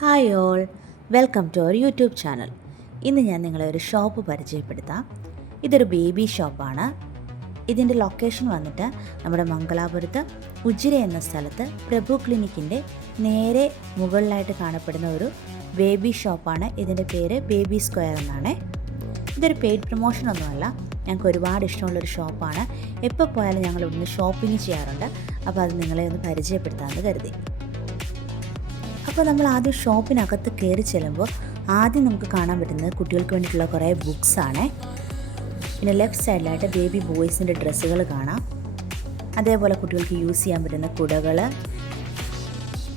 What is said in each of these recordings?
Hi all, welcome to our YouTube channel. ഇന്ന് ഞാൻ നിങ്ങളെ ഒരു ഷോപ്പ് പരിചയപ്പെടുത്താം. ഇതൊരു ബേബി ഷോപ്പാണ്. ഇതിൻ്റെ ലൊക്കേഷൻ വന്നിട്ട് നമ്മുടെ മംഗലാപുരത്ത് ഉജിര എന്ന സ്ഥലത്ത് പ്രഭു ക്ലിനിക്കിൻ്റെ നേരെ മുകളിലായിട്ട് കാണപ്പെടുന്ന ഒരു ബേബി ഷോപ്പാണ്. ഇതിൻ്റെ പേര് ബേബി സ്ക്വയർ എന്നാണ്. ഇതൊരു പെയ്ഡ് പ്രൊമോഷൻ ഒന്നുമല്ല, ഞങ്ങൾക്ക് ഒരുപാട് ഇഷ്ടമുള്ളൊരു ഷോപ്പാണ്. എപ്പോൾ പോയാലും ഞങ്ങൾ ഇവിടുന്ന് ഷോപ്പിംഗ് ചെയ്യാറുണ്ട്. അപ്പോൾ അത് നിങ്ങളെ ഒന്ന് പരിചയപ്പെടുത്താമെന്ന് കരുതി. അപ്പോൾ നമ്മൾ ആദ്യം ഷോപ്പിനകത്ത് കയറി ചെല്ലുമ്പോൾ ആദ്യം നമുക്ക് കാണാൻ പറ്റുന്നത് കുട്ടികൾക്ക് വേണ്ടിയിട്ടുള്ള കുറേ ബുക്സാണ്. പിന്നെ ലെഫ്റ്റ് സൈഡിലായിട്ട് ബേബി ബോയ്സിൻ്റെ ഡ്രസ്സുകൾ കാണാം. അതേപോലെ കുട്ടികൾക്ക് യൂസ് ചെയ്യാൻ പറ്റുന്ന കുടകൾ,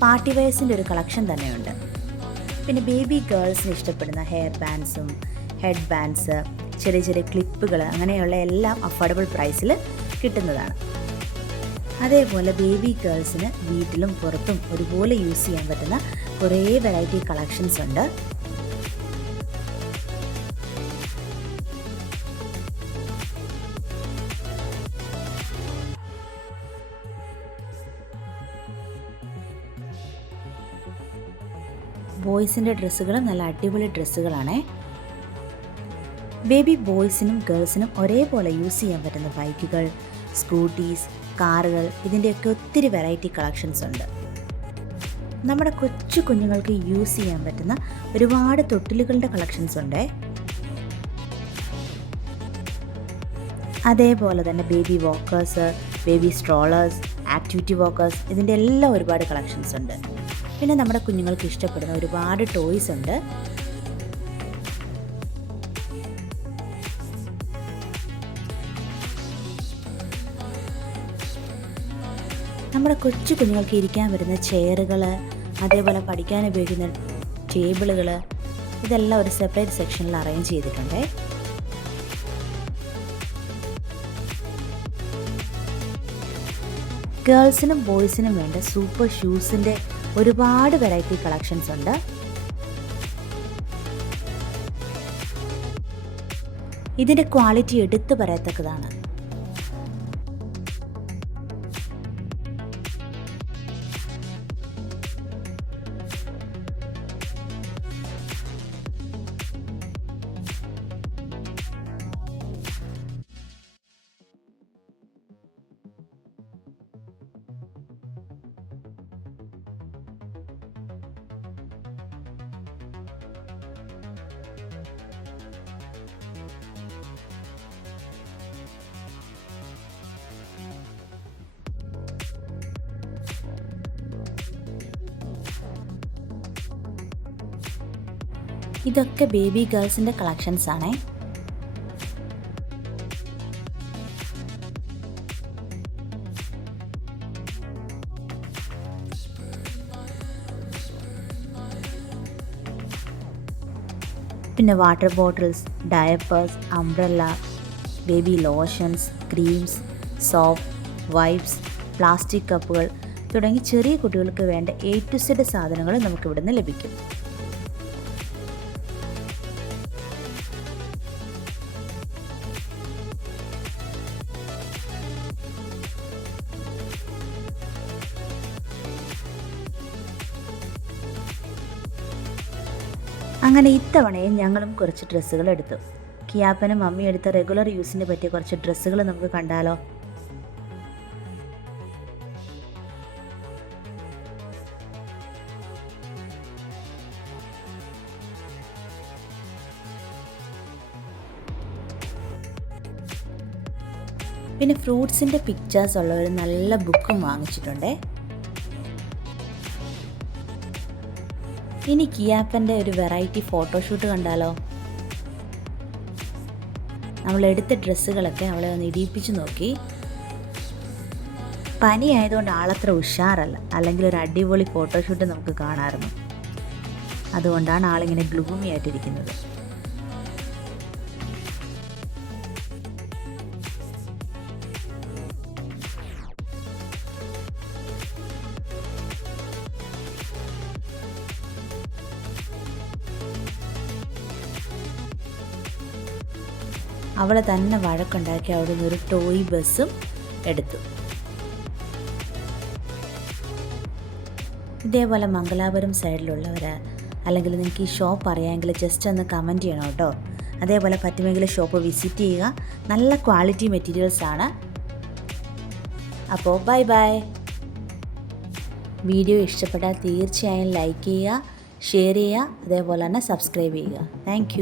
പാർട്ടി വെയർസിൻ്റെ ഒരു കളക്ഷൻ തന്നെയുണ്ട്. പിന്നെ ബേബി ഗേൾസിന് ഇഷ്ടപ്പെടുന്ന ഹെയർ ബാൻഡ്സും ഹെഡ് ബാൻഡ്സ്, ചെറിയ ചെറിയ ക്ലിപ്പുകൾ, അങ്ങനെയുള്ള എല്ലാം അഫോർഡബിൾ പ്രൈസിൽ കിട്ടുന്നതാണ്. അതേപോലെ ബേബി ഗേൾസിന് വീട്ടിലും പുറത്തും ഒരുപോലെ യൂസ് ചെയ്യാൻ പറ്റുന്ന കുറേ വെറൈറ്റി കളക്ഷൻസ് ഉണ്ട്. ബോയ്സിൻ്റെ ഡ്രസ്സുകളും നല്ല അടിപൊളി ഡ്രസ്സുകളാണ്. ബേബി ബോയ്സിനും ഗേൾസിനും ഒരേപോലെ യൂസ് ചെയ്യാൻ പറ്റുന്ന ബൈക്കുകൾ, സ്കൂട്ടീസ്, കാറുകൾ, ഇതിൻ്റെയൊക്കെ ഒത്തിരി വെറൈറ്റി കളക്ഷൻസ് ഉണ്ട്. നമ്മുടെ കൊച്ചു കുഞ്ഞുങ്ങൾക്ക് യൂസ് ചെയ്യാൻ പറ്റുന്ന ഒരുപാട് തൊട്ടിലുകളുടെ കളക്ഷൻസ് ഉണ്ട്. അതേപോലെ തന്നെ baby walkers, baby strollers, activity walkers, ഇതിൻ്റെ എല്ലാം ഒരുപാട് കളക്ഷൻസ് ഉണ്ട്. പിന്നെ നമ്മുടെ കുഞ്ഞുങ്ങൾക്ക് ഇഷ്ടപ്പെടുന്ന ഒരുപാട് ടോയ്സ് ഉണ്ട്. നമ്മുടെ കൊച്ചു കുഞ്ഞുങ്ങൾക്ക് ഇരിക്കാൻ വരുന്ന ചെയറുകൾ, അതേപോലെ പഠിക്കാൻ ഉപയോഗിക്കുന്ന ടേബിളുകൾ, ഇതെല്ലാം ഒരു സെപ്പറേറ്റ് സെക്ഷനിൽ അറേഞ്ച് ചെയ്തിട്ടുണ്ട്. ഗേൾസിനും ബോയ്സിനും വേണ്ട സൂപ്പർ ഷൂസിൻ്റെ ഒരുപാട് വെറൈറ്റി കളക്ഷൻസ് ഉണ്ട്. ഇതിൻ്റെ ക്വാളിറ്റി എടുത്തു പറയത്തക്കതാണ്. ഇതൊക്കെ ബേബി ഗേൾസിൻ്റെ കളക്ഷൻസ് ആണ്. പിന്നെ water bottles, diapers, umbrella, baby lotions, creams, soap, wipes, plastic കപ്പുകൾ തുടങ്ങി ചെറിയ കുട്ടികൾക്ക് വേണ്ട A to Z സാധനങ്ങൾ നമുക്കിവിടുന്ന് ലഭിക്കും. അങ്ങനെ ഇത്തവണയും ഞങ്ങളും കുറച്ച് ഡ്രസ്സുകൾ എടുത്തു. കിയാപ്പനും മമ്മി എടുത്ത റെഗുലർ യൂസിന് പറ്റിയ കുറച്ച് ഡ്രസ്സുകൾ നമുക്ക് കണ്ടാലോ? പിന്നെ ഫ്രൂട്ട്സിൻ്റെ പിക്ചേഴ്സ് ഉള്ള ഒരു നല്ല ബുക്കും വാങ്ങിച്ചിട്ടുണ്ട്. ഇനി കിയാപ്പൻ്റെ ഒരു വെറൈറ്റി ഫോട്ടോഷൂട്ട് കണ്ടാലോ? നമ്മൾ എടുത്ത ഡ്രസ്സുകളൊക്കെ അവളെ ഒന്ന് ഇടിയിപ്പിച്ച് നോക്കി. പനി ആയതുകൊണ്ട് ആളത്ര ഉഷാറല്ല, അല്ലെങ്കിൽ ഒരു അടിപൊളി ഫോട്ടോഷൂട്ട് നമുക്ക് കാണാമായിരുന്നു. അതുകൊണ്ടാണ് ആളിങ്ങനെ ഗ്ലൂമി ആയിട്ടിരിക്കുന്നത്. അവളെ തന്നെ വഴക്കുണ്ടാക്കി അവിടെ നിന്നൊരു ടോയ് ബസ്സും എടുത്തു. ഇതേപോലെ മംഗലാപുരം സൈഡിലുള്ളവർ അല്ലെങ്കിൽ നിങ്ങൾക്ക് ഈ ഷോപ്പ് അറിയാമെങ്കിൽ ജസ്റ്റ് ഒന്ന് കമൻറ്റ് ചെയ്യണം കേട്ടോ. അതേപോലെ പറ്റുമെങ്കിൽ ഷോപ്പ് വിസിറ്റ് ചെയ്യുക. നല്ല ക്വാളിറ്റി മെറ്റീരിയൽസാണ്. അപ്പോൾ ബൈ ബൈ. വീഡിയോ ഇഷ്ടപ്പെട്ടാൽ തീർച്ചയായും ലൈക്ക് ചെയ്യുക, ഷെയർ ചെയ്യുക, അതേപോലെ തന്നെ സബ്സ്ക്രൈബ് ചെയ്യുക. താങ്ക്